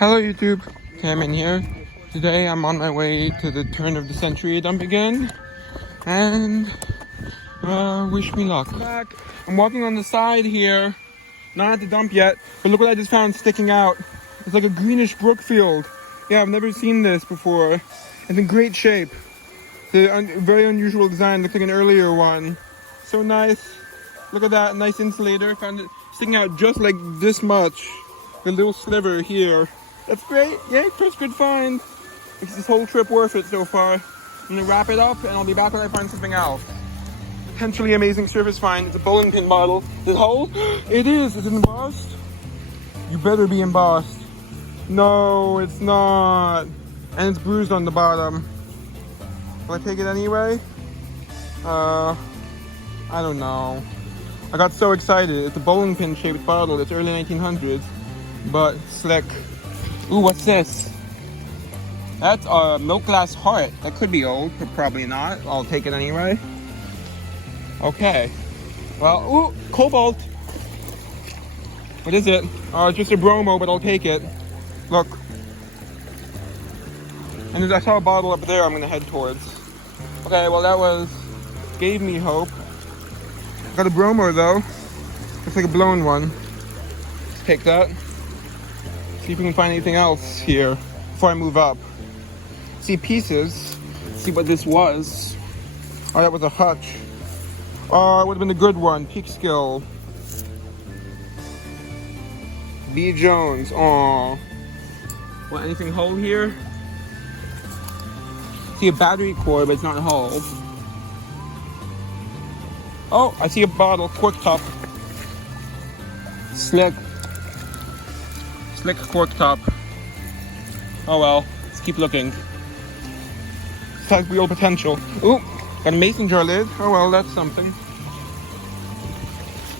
Hello YouTube, Cameron here. Today I'm on my way to the turn of the century dump again, and wish me luck. Back. I'm walking on the side here, not at the dump yet, but look what I just found sticking out. It's like a greenish brook field. Yeah, I've never seen this before. It's in great shape. The very unusual design, looks like an earlier one. So nice. Look at that, nice insulator. Found it sticking out just like this much. The little sliver here. That's great. Yay, first good find. Makes this whole trip worth it so far. I'm gonna wrap it up and I'll be back when I find something else. Potentially amazing service find. It's a bowling pin bottle. This hole? It is. Is it embossed? You better be embossed. No, it's not. And it's bruised on the bottom. Will I take it anyway? I don't know. I got so excited. It's a bowling pin shaped bottle. It's early 1900s, but slick. Ooh, what's this? That's a milk glass heart. That could be old, but probably not. I'll take it anyway. Okay. Well, ooh, cobalt. What is it? Oh, it's just a bromo, but I'll take it. Look. And I saw a bottle up there I'm gonna head towards. Okay, well gave me hope. Got a bromo though. Looks like a blown one. Let's take that. See if we can find anything else here before I move up. See pieces. See what this was. Oh, that was a hutch. Oh, it would have been a good one. Peak skill. B. Jones. Oh. What, anything whole here? See a battery cord, but it's not whole. Oh, I see a bottle. Cork top. Slick cork top. Oh well, let's keep looking. This has real potential. Ooh, got a mason jar lid. Oh well, that's something.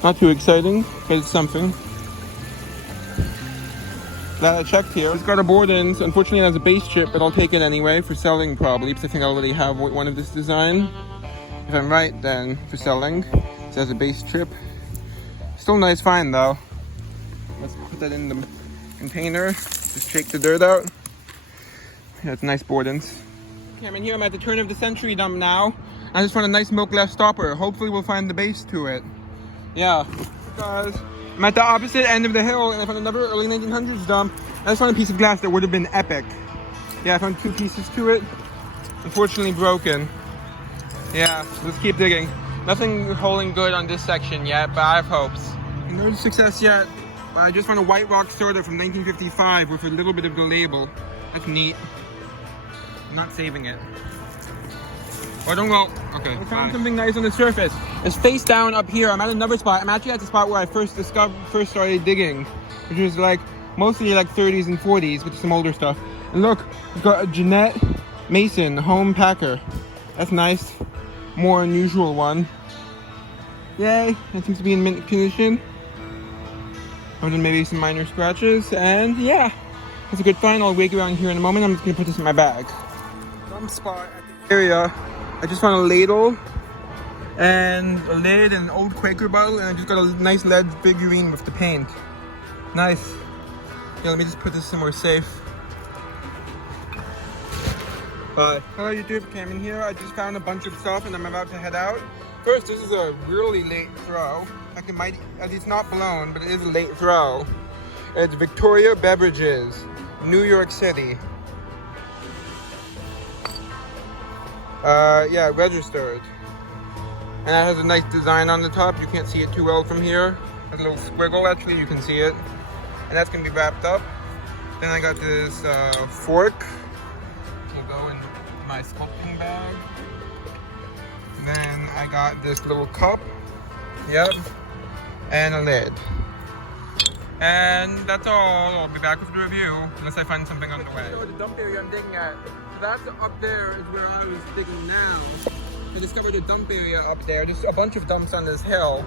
Not too exciting, but it's something. Glad I checked here. It's got a board in. Unfortunately, it has a base chip, but I'll take it anyway for selling probably, because I think I already have one of this design. If I'm right, then for selling. It has a base chip. Still nice find though. Let's put that in the container. Just shake the dirt out. Yeah, it's nice boardings. Cameron here. I'm at the turn of the century dump now. I just found a nice milk glass stopper. Hopefully we'll find the base to it. Yeah. Guys, I'm at the opposite end of the hill and I found another early 1900s dump. I just found a piece of glass that would have been epic. Yeah, I found two pieces to it. Unfortunately broken. Yeah, let's keep digging. Nothing holding good on this section yet, but I have hopes. No success yet. I just found a white rock soda from 1955 with a little bit of the label. That's neat. I'm not saving it. Oh, don't go. Okay. I found something nice on the surface. It's face down up here. I'm at another spot. I'm actually at the spot where I first started digging, which was like mostly like 30s and 40s with some older stuff. And look, we've got a Jeanette Mason home packer. That's nice. More unusual one. Yay! It seems to be in mint condition. Other than maybe some minor scratches, and yeah, it's a good find. I'll wake around here in a moment. I'm just gonna put this in my bag. Dump spot at the area. I just found a ladle and a lid and an old Quaker bottle, and I just got a nice lead figurine with the paint. Nice. Yeah, let me just put this somewhere safe. But hello YouTube, Cameron here. I just found a bunch of stuff and I'm about to head out. First, this is a really late throw. It's not blown, but it is a late throw. It's Victoria Beverages, New York City. Yeah, registered. And it has a nice design on the top. You can't see it too well from here. There's a little squiggle, actually, you can see it. And that's gonna be wrapped up. Then I got this fork. Will go in my sculpting bag. Then I got this little cup. Yep. And a lid. And that's all. I'll be back with the review unless I find something on the way. The dump area I'm digging at. So that's up there is where I was digging now. I discovered a dump area up there. Just a bunch of dumps on this hill.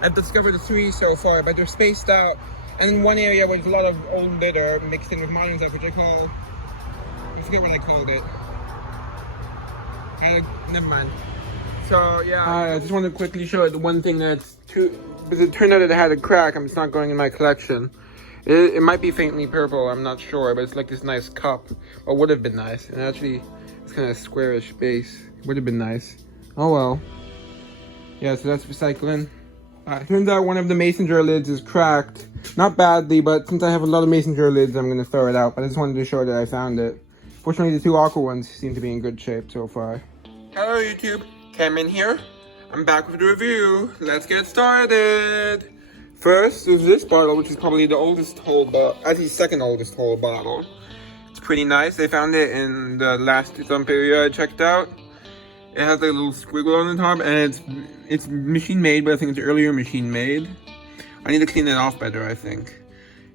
I've discovered 3 so far, but they're spaced out. And in one area where there's a lot of old litter mixed in with modern stuff, which I forget what I called it. Never mind. So yeah, I just want to quickly show it. The one thing that's because it turned out that it had a crack. It's not going in my collection. It might be faintly purple, I'm not sure, but it's like this nice cup. Or would have been nice. And actually, it's kind of squarish base. Would have been nice. Oh well. Yeah, so that's recycling. Turns out one of the mason jar lids is cracked. Not badly, but since I have a lot of mason jar lids, I'm going to throw it out. But I just wanted to show that I found it. Fortunately, the two aqua ones seem to be in good shape so far. Hello YouTube, Cameron here. I'm back with a review. Let's get started. First is this bottle, which is probably the oldest whole bottle, actually second oldest whole bottle. It's pretty nice. They found it in the last dump area I checked out. It has like a little squiggle on the top, and it's machine made, but I think it's earlier machine made. I need to clean it off better, I think.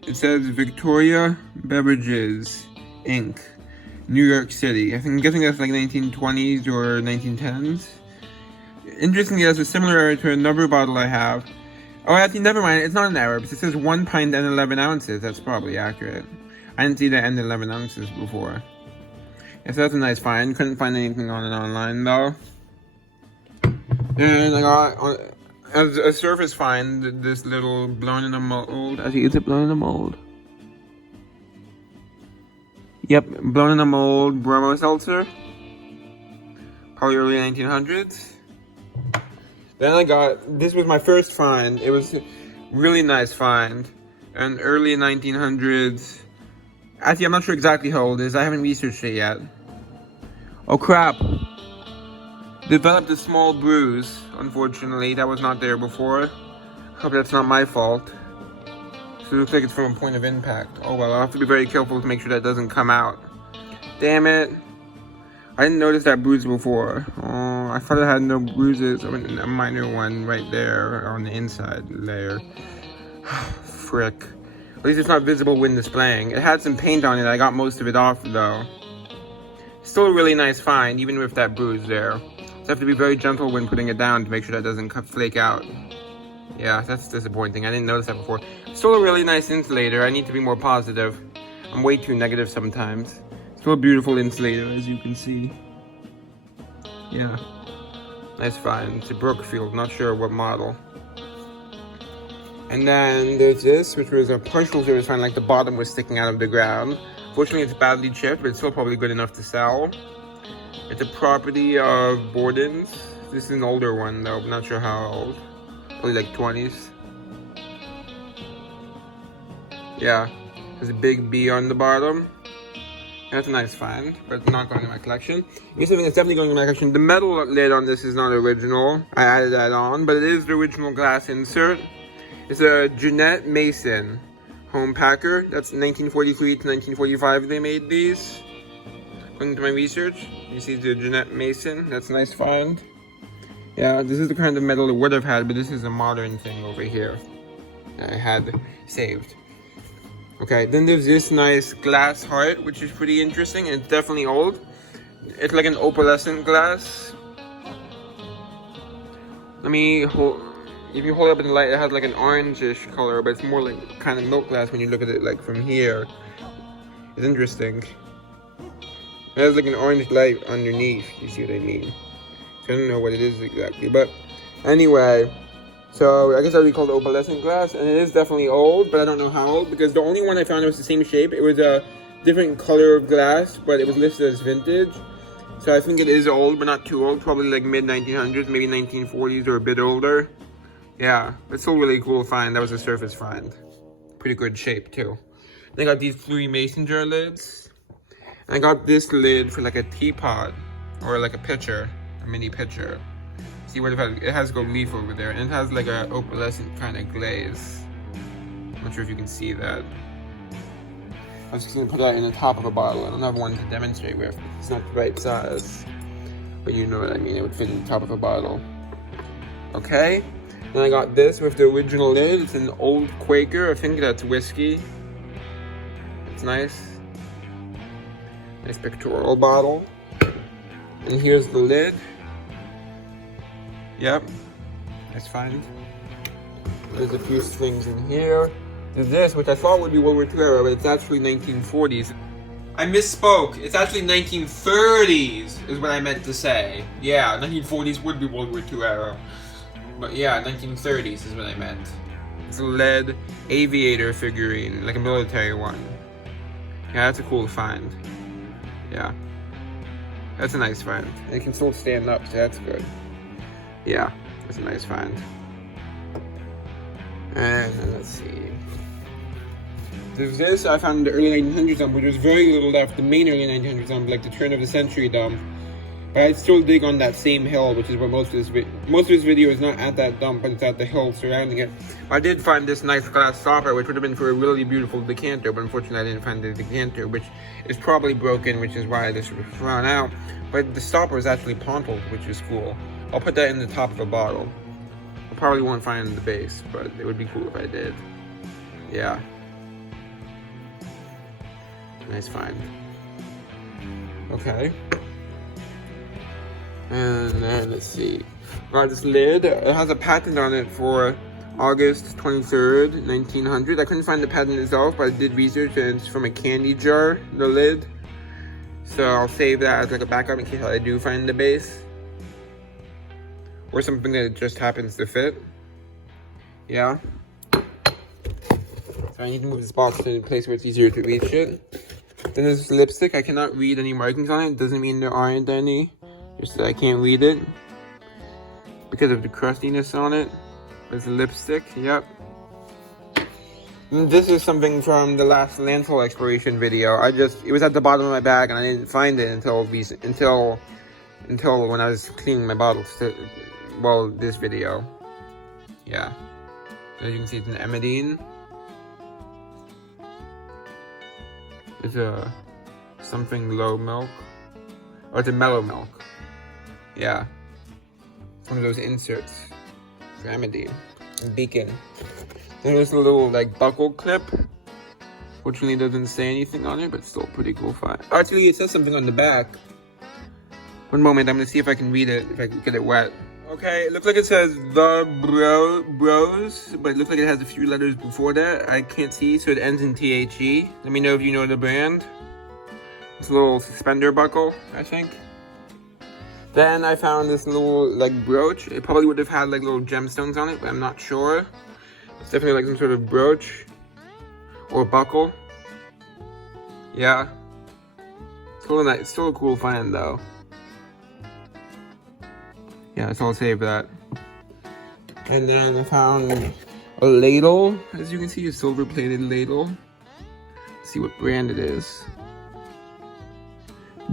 It says Victoria Beverages Inc., New York City. I'm guessing that's like 1920s or 1910s. Interestingly, that's a similar error to another bottle I have. Oh, actually, never mind. It's not an error, because it says 1 pint and 11 ounces. That's probably accurate. I didn't see that and 11 ounces before. Yeah, so that's a nice find. Couldn't find anything on it online, though. And I got, as a surface find, this little blown in a mold. Actually, is it blown in a mold? Yep, blown in a mold Bromo seltzer. Probably early 1900s. Then I got, this was my first find. It was a really nice find. An early 1900s. Actually, I'm not sure exactly how old it is. I haven't researched it yet. Oh crap. Developed a small bruise, unfortunately. That was not there before. Hope that's not my fault. So it looks like it's from a point of impact. Oh well, I'll have to be very careful to make sure that doesn't come out. Damn it. I didn't notice that bruise before. Oh, I thought it had no bruises. I mean, a minor one right there on the inside layer. Frick. At least it's not visible when displaying. It had some paint on it. I got most of it off though. Still a really nice find, even with that bruise there. So I have to be very gentle when putting it down to make sure that doesn't flake out. Yeah, that's disappointing. I didn't notice that before. Still a really nice insulator. I need to be more positive. I'm way too negative sometimes. Still a beautiful insulator, as you can see. Yeah. Nice find. It's a Brookfield. Not sure what model. And then there's this, which was a partial service find, like the bottom was sticking out of the ground. Fortunately, it's badly chipped, but it's still probably good enough to sell. It's a property of Borden's. This is an older one, though. I'm not sure how old. Probably like 20s. Yeah. There's a big B on the bottom. That's a nice find, but not going to my collection. Here's something that's definitely going to my collection. The metal lid on this is not original. I added that on, but it is the original glass insert. It's a Jeanette Mason home packer. That's 1943 to 1945 they made these. According to my research, you see the Jeanette Mason. That's a nice find. Yeah, this is the kind of metal it would have had, but this is a modern thing over here that I had saved. Okay, then there's this nice glass heart, which is pretty interesting, and it's definitely old. It's like an opalescent glass. Let me hold. If you hold it up in the light, it has like an orangish color, but it's more like kind of milk glass when you look at it like from here. It's interesting. It has like an orange light underneath. You see what I mean? So I don't know what it is exactly, but anyway. So I guess that would be called opalescent glass, and it is definitely old, but I don't know how old, because the only one I found was the same shape. It was a different color of glass, but it was listed as vintage. So I think it is old, but not too old. Probably like mid-1900s, maybe 1940s or a bit older. Yeah, it's still really cool find. That was a surface find. Pretty good shape too. Then I got these 3 mason jar lids. And I got this lid for like a teapot or like a pitcher, a mini pitcher. See what it has gold leaf over there, and it has like a opalescent kind of glaze. I'm not sure if you can see that. I was just gonna put that in the top of a bottle. I don't have one to demonstrate with. It's not the right size, but you know what I mean. It would fit in the top of a bottle. Okay. Then I got this with the original lid. It's an old Quaker. I think that's whiskey. It's nice. Nice pictorial bottle. And here's the lid. Yep. Nice find. There's a few things in here. There's this, which I thought would be World War II era, but it's actually 1940s. I misspoke. It's actually 1930s is what I meant to say. Yeah, 1940s would be World War II era. But yeah, 1930s is what I meant. It's a lead aviator figurine, like a military one. Yeah, that's a cool find. Yeah. That's a nice find. And it can still stand up, so that's good. Yeah, that's a nice find. And then let's see. There's this I found in the early 1900s dump, but there's very little left. The main early 1900s dump, like the turn of the century dump. But I'd still dig on that same hill, which is where most of this video is not at that dump, but it's at the hill surrounding it. I did find this nice glass stopper, which would have been for a really beautiful decanter, but unfortunately I didn't find the decanter, which is probably broken, which is why this was thrown out. But the stopper is actually pontled, which is cool. I'll put that in the top of the bottle. I probably won't find it in the base, but it would be cool if I did. Yeah. Nice find. Okay. And then let's see. Got this lid. It has a patent on it for August 23rd, 1900. I couldn't find the patent itself, but I did research and it's from a candy jar, the lid. So I'll save that as like a backup in case I do find the base. Or something that just happens to fit. Yeah. So I need to move this box to a place where it's easier to reach it. Then there's this lipstick. I cannot read any markings on it. Doesn't mean there aren't any. Just that I can't read it. Because of the crustiness on it. There's a lipstick. Yep. And this is something from the last landfill exploration video. It was at the bottom of my bag and I didn't find it until when I was cleaning my bottles. Well, this video. Yeah. As you can see, it's an Emmeline. It's a something low milk. Oh, it's a mellow milk. Yeah. It's one of those inserts for Emmeline and Beacon. Then there's a little like buckle clip. Fortunately, it doesn't say anything on it, but still pretty cool find. Actually, it says something on the back. One moment, I'm gonna see if I can read it, if I can get it wet. Okay, it looks like it says the bros, but it looks like it has a few letters before that. I can't see, so it ends in THE. Let me know if you know the brand. It's a little suspender buckle, I think. Then I found this little like brooch. It probably would have had like little gemstones on it, but I'm not sure. It's definitely like some sort of brooch or buckle. Yeah. It's still a cool find though. Yeah, so I'll save that. And then I found a ladle. As you can see, a silver plated ladle. Let's see what brand it is.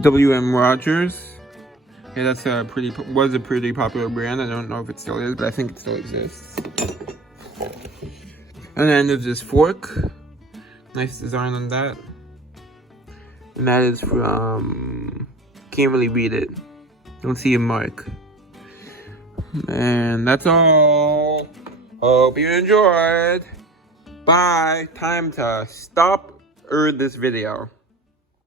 W.M. Rogers. Yeah, that's was a pretty popular brand. I don't know if it still is, but I think it still exists. And then there's this fork. Nice design on that. And that is from... Can't really read it. Don't see a mark. And that's all. Hope you enjoyed. Bye. Time to stop this video.